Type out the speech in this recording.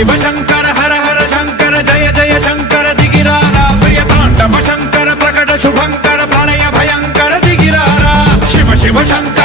शिव शंकर हर हर शंकर जय जय शंकर दिगिरारा प्रिय तांडव शंकर प्रकट शुभंकर प्रलय भयंकर दिगिरारा शिव शिव शंकर